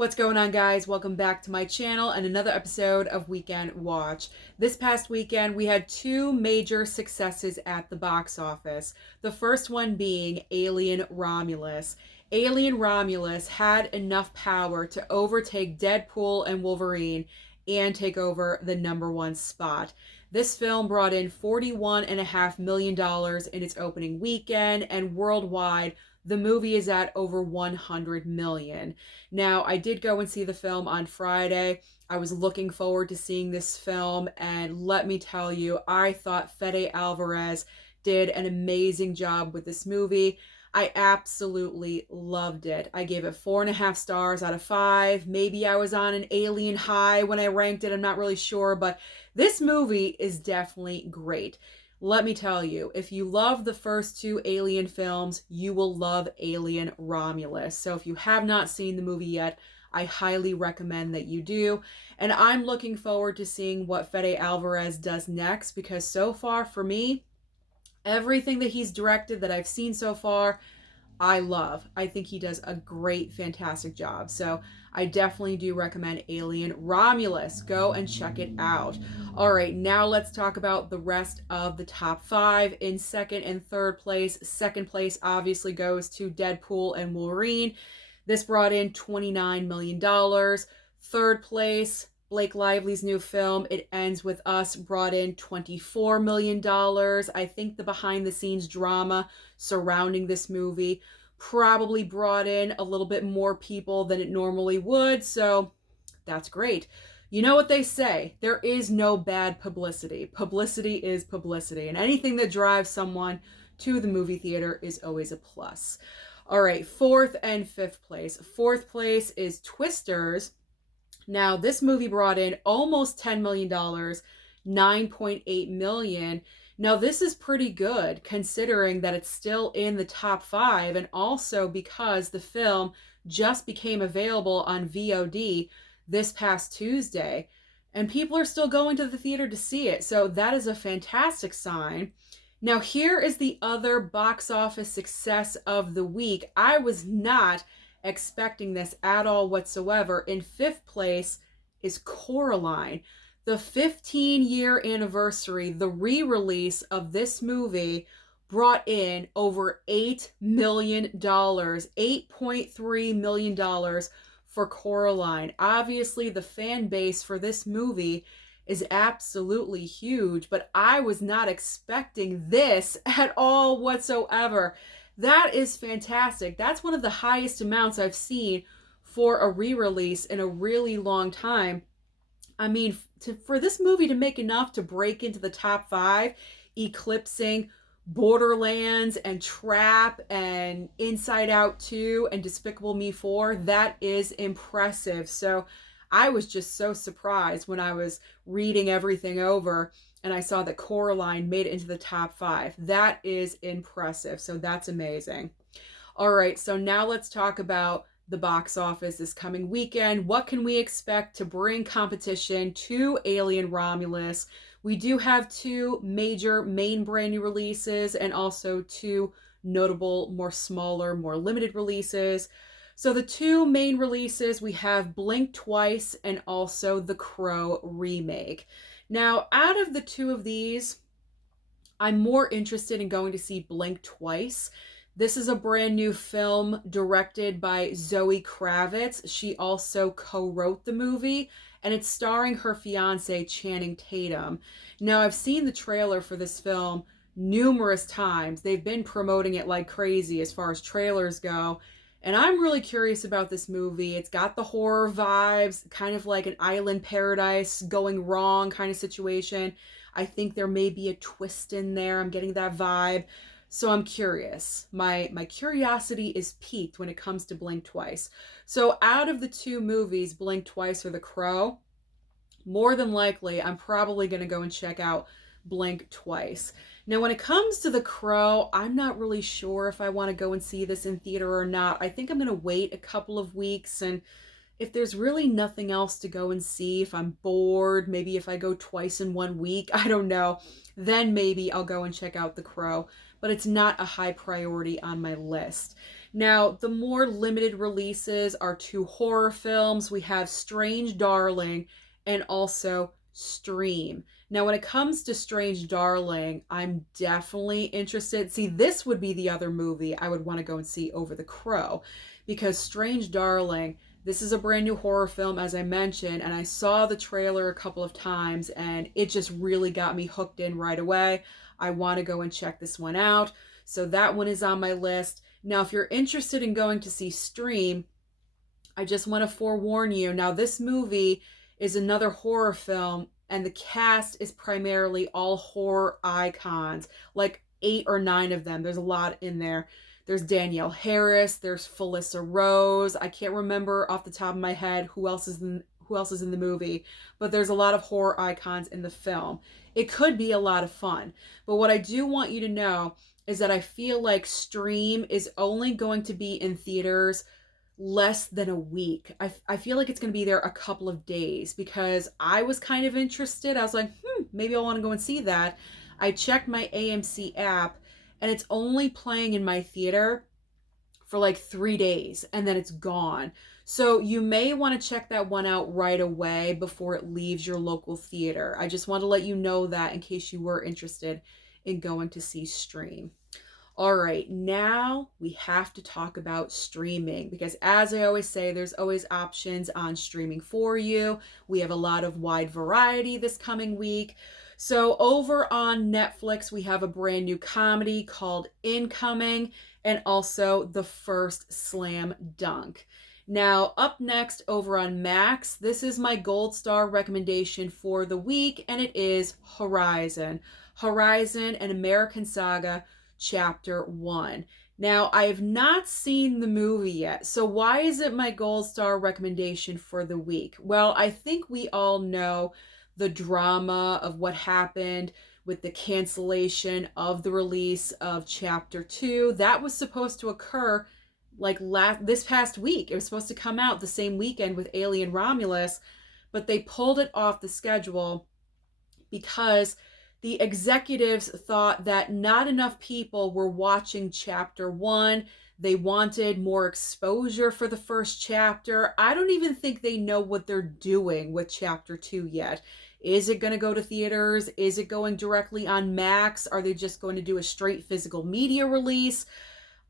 What's going on, guys? Welcome back to my channel and another episode of Weekend Watch. This past weekend, we had two major successes at the box office. The first one being Alien Romulus. Alien Romulus had enough power to overtake Deadpool and Wolverine and take over the #1 spot. This film brought in $41.5 million in its opening weekend, and worldwide, the movie is at over 100 million. Now, I did go and see the film on Friday. I was looking forward to seeing this film, and let me tell you, I thought Fede Alvarez did an amazing job with this movie. I absolutely loved it. I gave it 4.5 stars out of 5. Maybe I was on an alien high when I ranked it. I'm not really sure, but this movie is definitely great. Let me tell you, if you love the first two Alien films, you will love Alien Romulus. So if you have not seen the movie yet, I highly recommend that you do. And I'm looking forward to seeing what Fede Alvarez does next, because so far for me, everything that he's directed that I've seen so far, I love. I think he does a great, fantastic job. So I definitely do recommend Alien Romulus. Go and check it out. All right, now let's talk about the rest of the top 5. In second and third place, second place obviously goes to Deadpool and Wolverine. This brought in $29 million. Third place, Blake Lively's new film, It Ends With Us, brought in $24 million. I think the behind-the-scenes drama surrounding this movie probably brought in a little bit more people than it normally would, so that's great. You know what they say, there is no bad publicity. Publicity is publicity, and anything that drives someone to the movie theater is always a plus. All right, fourth and fifth place. Fourth place is Twisters. Now, this movie brought in almost $10 million, $9.8 million. Now, this is pretty good considering that it's still in the top 5, and also because the film just became available on VOD this past Tuesday, and people are still going to the theater to see it. So that is a fantastic sign. Now, here is the other box office success of the week. I was not expecting this at all whatsoever. In fifth place is Coraline. The 15-year anniversary, the re-release of this movie brought in over $8 million, $8.3 million for Coraline. Obviously, the fan base for this movie is absolutely huge, but I was not expecting this at all whatsoever. That is fantastic. That's one of the highest amounts I've seen for a re-release in a really long time. I mean, for this movie to make enough to break into the top 5, eclipsing Borderlands and Trap and Inside Out 2 and Despicable Me 4, that is impressive. So I was just so surprised when I was reading everything over and I saw that Coraline made it into the top 5. That is impressive. So that's amazing. All right, so now let's talk about the box office this coming weekend. What can we expect to bring competition to Alien Romulus? We do have 2 major main brand new releases and also 2 notable, more smaller, more limited releases. So the 2 main releases, we have Blink Twice and also The Crow remake. Now, out of the 2 of these, I'm more interested in going to see Blink Twice. This is a brand new film directed by Zoe Kravitz. She also co-wrote the movie, and it's starring her fiance, Channing Tatum. Now, I've seen the trailer for this film numerous times. They've been promoting it like crazy as far as trailers go. And I'm really curious about this movie. It's got the horror vibes, kind of like an Island Paradise going wrong kind of situation. I think there may be a twist in there. I'm getting that vibe. So I'm curious. My curiosity is piqued when it comes to Blink Twice. So out of the 2 movies, Blink Twice or The Crow, more than likely, I'm probably going to go and check out Blink Twice. Now, when it comes to The Crow, I'm not really sure if I want to go and see this in theater or not. I think I'm going to wait a couple of weeks and if there's really nothing else to go and see, if I'm bored, maybe if I go twice in 1 week, I don't know, then maybe I'll go and check out The Crow, but it's not a high priority on my list. Now, the more limited releases are two horror films. We have Strange Darling and also Stream. Now, when it comes to Strange Darling, I'm definitely interested. See, this would be the other movie I would want to go and see over The Crow, because Strange Darling, this is a brand new horror film, as I mentioned, and I saw the trailer a couple of times and it just really got me hooked in right away. I want to go and check this one out. So that one is on my list. Now, if you're interested in going to see Stream, I just want to forewarn you. Now, this movie is another horror film, and the cast is primarily all horror icons, like 8 or 9 of them. There's a lot in there. There's Danielle Harris, there's Felissa Rose. I can't remember off the top of my head who else is in the movie, but there's a lot of horror icons in the film. It could be a lot of fun. But what I do want you to know is that I feel like Stream is only going to be in theaters less than a week. I feel like it's going to be there a couple of days, because I was kind of interested. I was like, maybe I want to go and see that. I checked my AMC app and it's only playing in my theater for like 3 days and then it's gone. So you may want to check that one out right away before it leaves your local theater. I just want to let you know that in case you were interested in going to see Stream. All right, now we have to talk about streaming, because as I always say, there's always options on streaming for you. We have a lot of wide variety this coming week. So over on Netflix, we have a brand new comedy called Incoming, and also The First Slam Dunk. Now, up next over on Max, this is my gold star recommendation for the week, and it is Horizon. Horizon, an American Saga, Chapter 1. Now, I have not seen the movie yet, so why is it my gold star recommendation for the week? Well, I think we all know the drama of what happened with the cancellation of the release of Chapter 2. That was supposed to occur like this past week. It was supposed to come out the same weekend with Alien Romulus, but they pulled it off the schedule because the executives thought that not enough people were watching Chapter 1. They wanted more exposure for the first chapter. I don't even think they know what they're doing with Chapter 2 yet. Is it going to go to theaters? Is it going directly on Max? Are they just going to do a straight physical media release?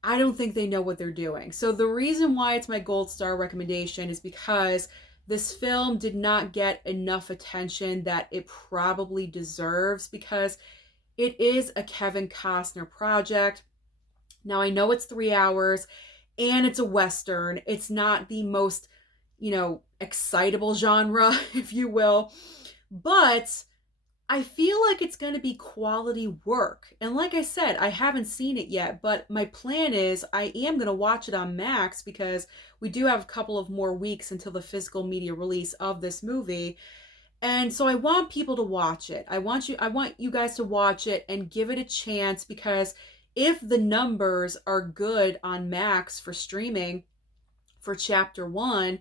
I don't think they know what they're doing. So the reason why it's my gold star recommendation is because this film did not get enough attention that it probably deserves, because it is a Kevin Costner project. Now, I know it's 3 hours and it's a Western. It's not the most, excitable genre, if you will, but I feel like it's going to be quality work. And like I said, I haven't seen it yet, but my plan is I am going to watch it on Max, because we do have a couple of more weeks until the physical media release of this movie. And so I want people to watch it. I want you guys to watch it and give it a chance, because if the numbers are good on Max for streaming for Chapter 1,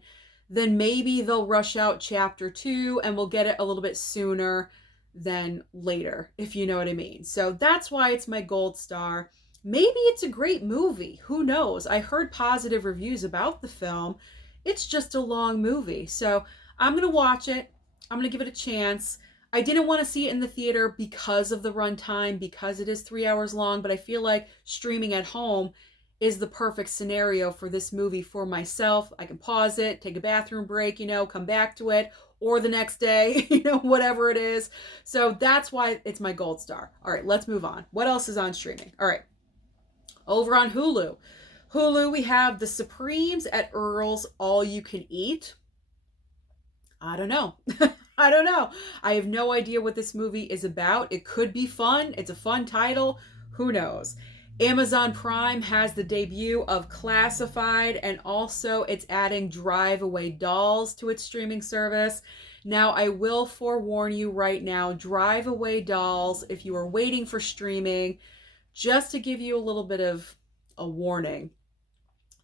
then maybe they'll rush out Chapter 2 and we'll get it a little bit sooner than later, if you know what I mean. So that's why it's my gold star. Maybe it's a great movie. Who knows? I heard positive reviews about the film. It's just a long movie. So I'm going to watch it. I'm going to give it a chance. I didn't want to see it in the theater because of the runtime, because it is 3 hours long, but I feel like streaming at home is the perfect scenario for this movie for myself. I can pause it, take a bathroom break, come back to it, or the next day, whatever it is. So that's why it's my gold star. All right, let's move on. What else is on streaming? All right, over on Hulu. Hulu, we have The Supremes at Earl's All You Can Eat. I don't know. I don't know. I have no idea what this movie is about. It could be fun. It's a fun title. Who knows? Amazon Prime has the debut of Classified, and also it's adding Drive Away Dolls to its streaming service. Now, I will forewarn you right now, Drive Away Dolls, if you are waiting for streaming, just to give you a little bit of a warning,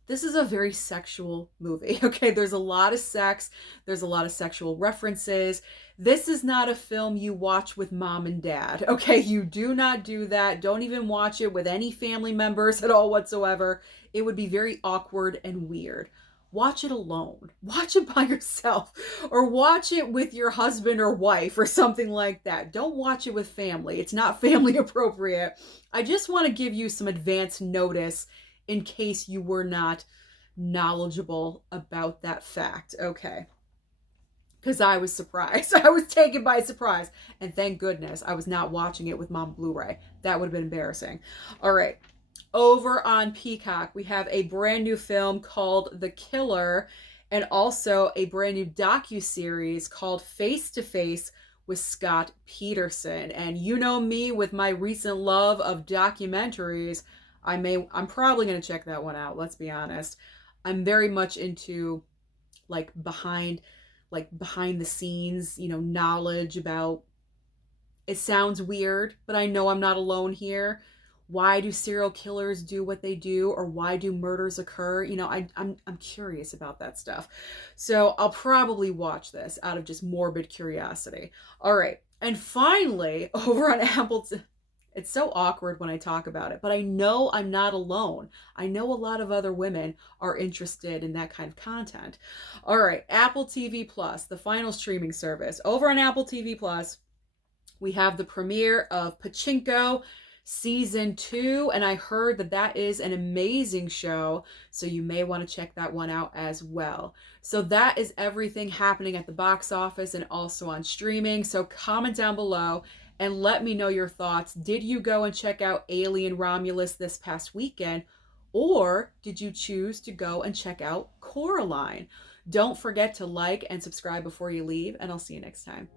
this is a very sexual movie. Okay, there's a lot of sex, there's a lot of sexual references. This is not a film you watch with mom and dad. Okay, you do not do that. Don't even watch it with any family members at all whatsoever. It would be very awkward and weird. Watch it alone. Watch it by yourself, or watch it with your husband or wife or something like that. Don't watch it with family. It's not family appropriate. I just want to give you some advance notice in case you were not knowledgeable about that fact. Okay. Because I was surprised. I was taken by surprise. And thank goodness I was not watching it with mom Blu-ray. That would have been embarrassing. All right. Over on Peacock, we have a brand new film called The Killer, and also a brand new docu-series called Face to Face with Scott Peterson. And you know me with my recent love of documentaries. I'm probably going to check that one out, let's be honest. I'm very much into like behind the scenes, knowledge about, it sounds weird, but I know I'm not alone here. Why do serial killers do what they do, or why do murders occur? I'm curious about that stuff. So I'll probably watch this out of just morbid curiosity. All right. And finally, over on Apple, it's so awkward when I talk about it, but I know I'm not alone. I know a lot of other women are interested in that kind of content. All right, Apple TV Plus, the final streaming service. Over on Apple TV Plus, we have the premiere of Pachinko Season 2, and I heard that that is an amazing show, so you may want to check that one out as well. So that is everything happening at the box office and also on streaming. So comment down below and let me know your thoughts. Did you go and check out Alien Romulus this past weekend, or did you choose to go and check out Coraline? Don't forget to like and subscribe before you leave, and I'll see you next time.